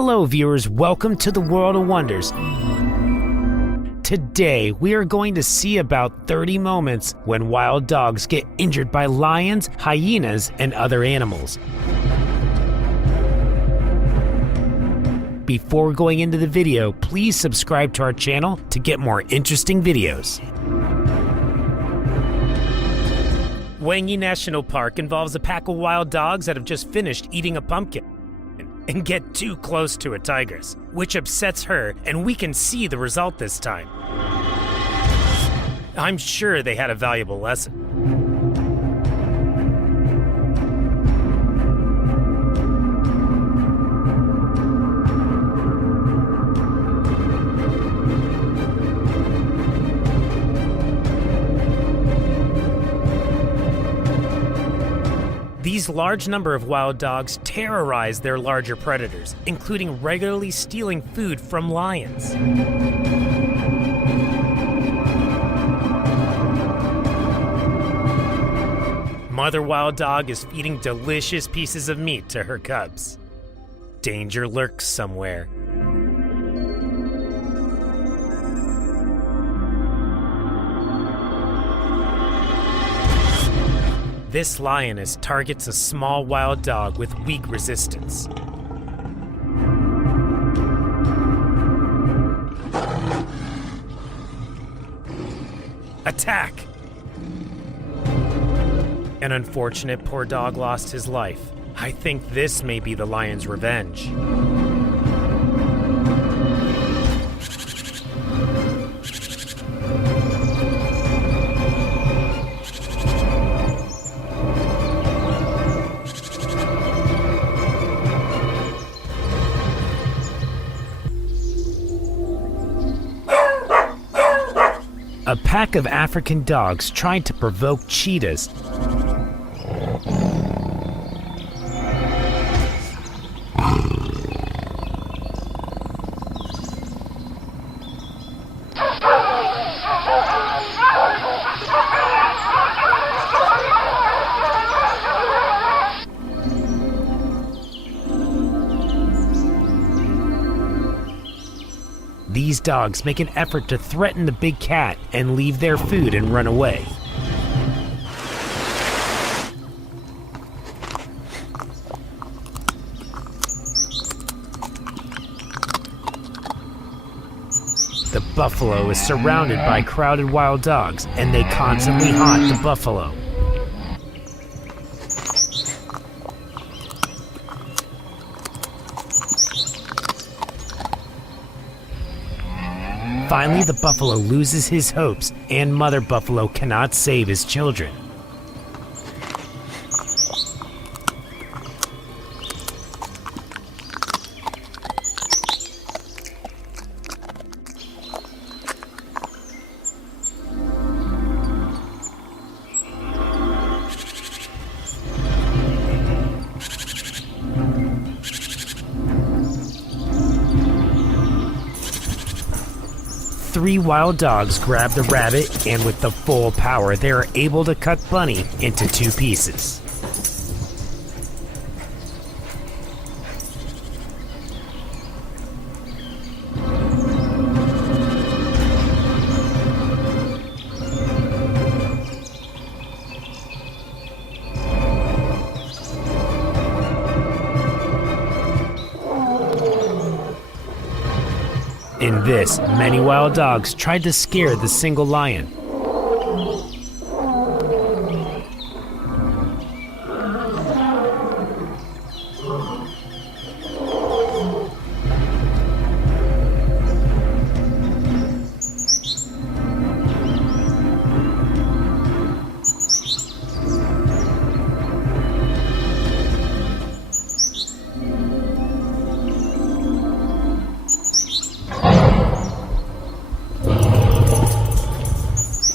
Hello viewers, welcome to the World of Wonders. Today we are going to see about 30 moments when wild dogs get injured by lions, hyenas, and other animals. Before going into the video, please subscribe to our channel to get more interesting videos. Huangyi National Park involves a pack of wild dogs that have just finished eating a pumpkin and get too close to a tigress, which upsets her, and we can see the result this time. I'm sure they had a valuable lesson. These large number of wild dogs terrorize their larger predators, including regularly stealing food from lions. Mother wild dog is feeding delicious pieces of meat to her cubs. Danger lurks somewhere. This lioness targets a small wild dog with weak resistance. Attack! An unfortunate poor dog lost his life. I think this may be the lion's revenge. A pack of African dogs tried to provoke cheetahs. These dogs make an effort to threaten the big cat and leave their food and run away. The buffalo is surrounded by crowded wild dogs, and they constantly haunt the buffalo. Finally, the buffalo loses his hopes, and mother buffalo cannot save his children. Three wild dogs grab the rabbit, and with the full power, they are able to cut Bunny into two pieces. In this, many wild dogs tried to scare the single lion.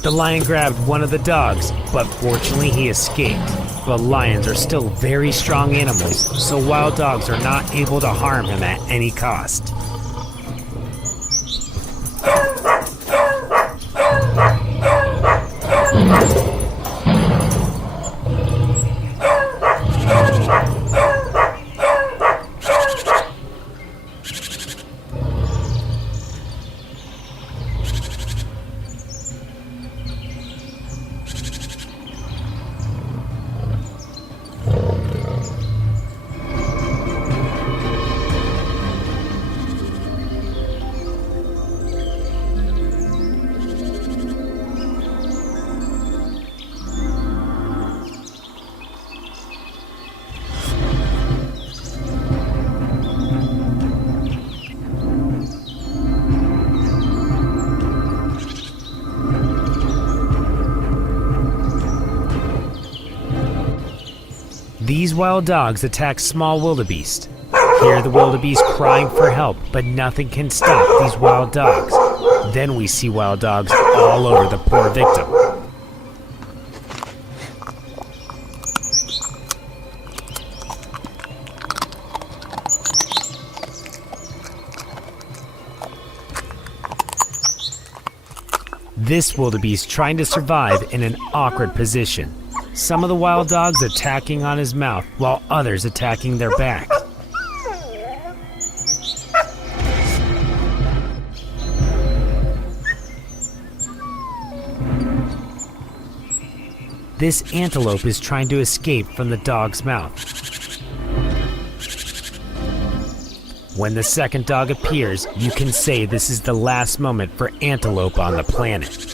The lion grabbed one of the dogs, but fortunately he escaped. But lions are still very strong animals, so wild dogs are not able to harm him at any cost. These wild dogs attack small wildebeest. Hear the wildebeest crying for help, but nothing can stop these wild dogs. Then we see wild dogs all over the poor victim. This wildebeest trying to survive in an awkward position. Some of the wild dogs attacking on his mouth, while others attacking their back. This antelope is trying to escape from the dog's mouth. When the second dog appears, you can say this is the last moment for antelope on the planet.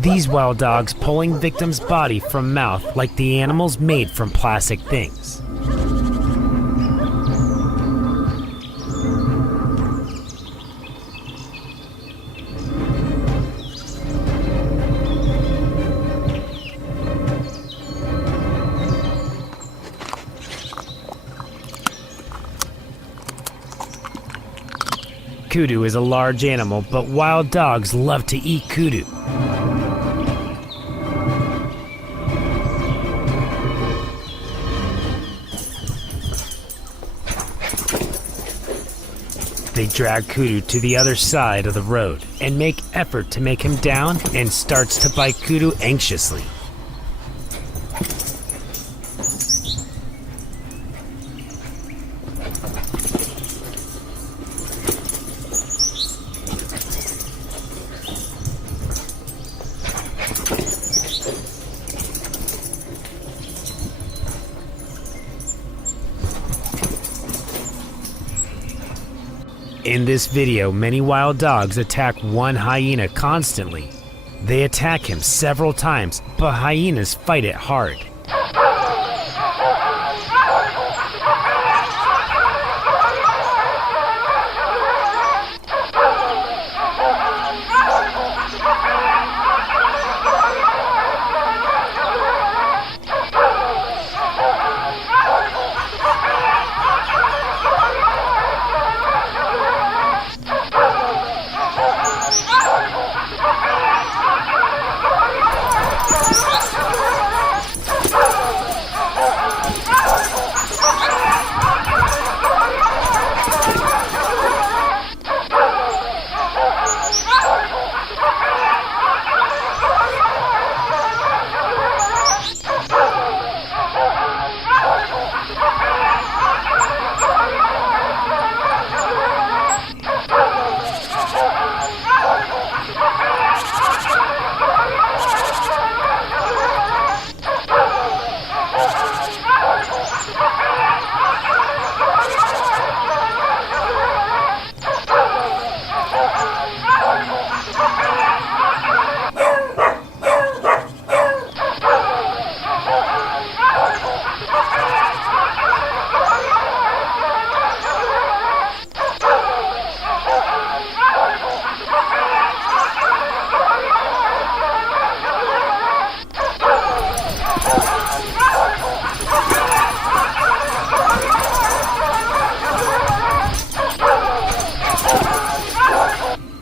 These wild dogs pulling victims' body from mouth like the animals made from plastic things. Kudu is a large animal, but wild dogs love to eat kudu. They drag Kudu to the other side of the road and make effort to make him down and starts to bite Kudu anxiously. In this video, many wild dogs attack one hyena constantly. They attack him several times, but hyenas fight it hard.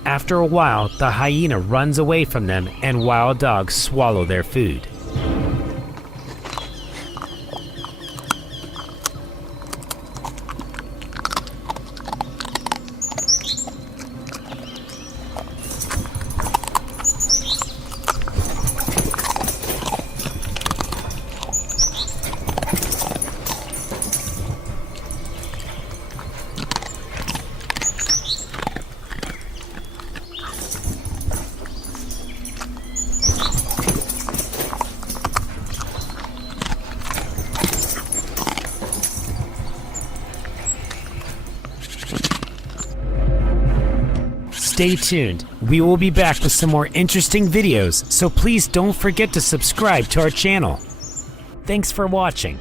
After a while, the hyena runs away from them and wild dogs swallow their food. Stay tuned. We will be back with some more interesting videos, so please don't forget to subscribe to our channel. Thanks for watching.